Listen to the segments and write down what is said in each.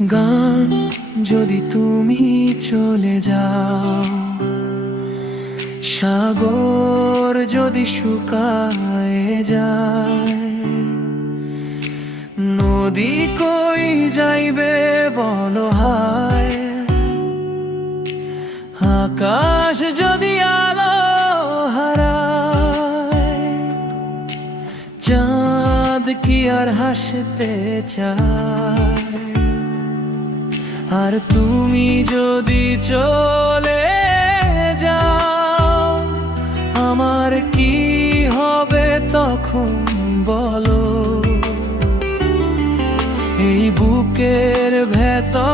গান যদি তুমি চলে যাও, সাগর যদি শুকায় যায়, নদী কই যাইবে বলো আকাশ যদি আলো হারায়, চাঁদ কি আর হাসতে চায়? আর তুমি যদি চলে যাও আমার কি হবে তখন বলো? এই বুকের ভেতর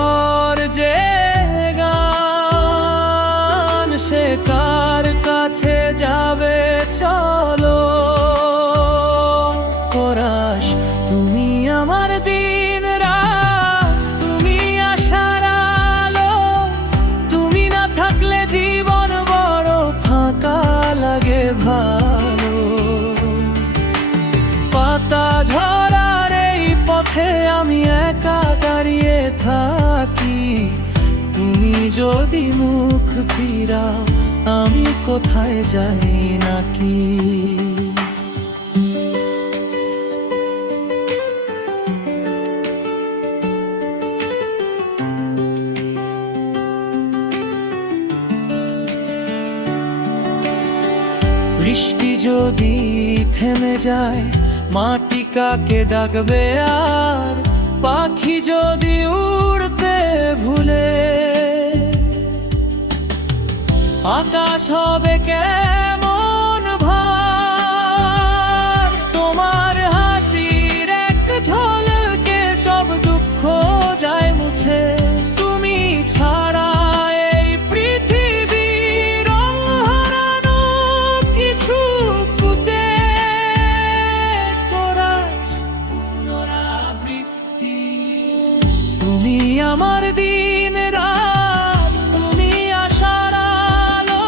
ভালো। পাতা ঝরার এই পথে আমি একা দাঁড়িয়ে থাকি। তুমি যদি মুখ ফিরাও, আমি কোথায় যাই নাকি? বৃষ্টি যদি থেমে যায়, মাটি কাকে ডাকবে আর? পাখি যদি উড়তে ভুলে, আকাশ হবে কেমন আমার দিন রাত, তুমি আশার আলো,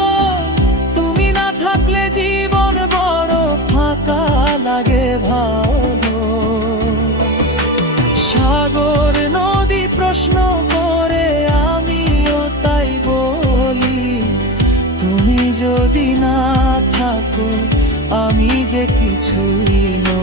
তুমি না থাকলে জীবন বড় ফাঁকা লাগে ভালো। সাগর নদী প্রশ্ন করে, আমিও তাই বলি, তুমি যদি না থাকো, আমি যে কিছুই নই।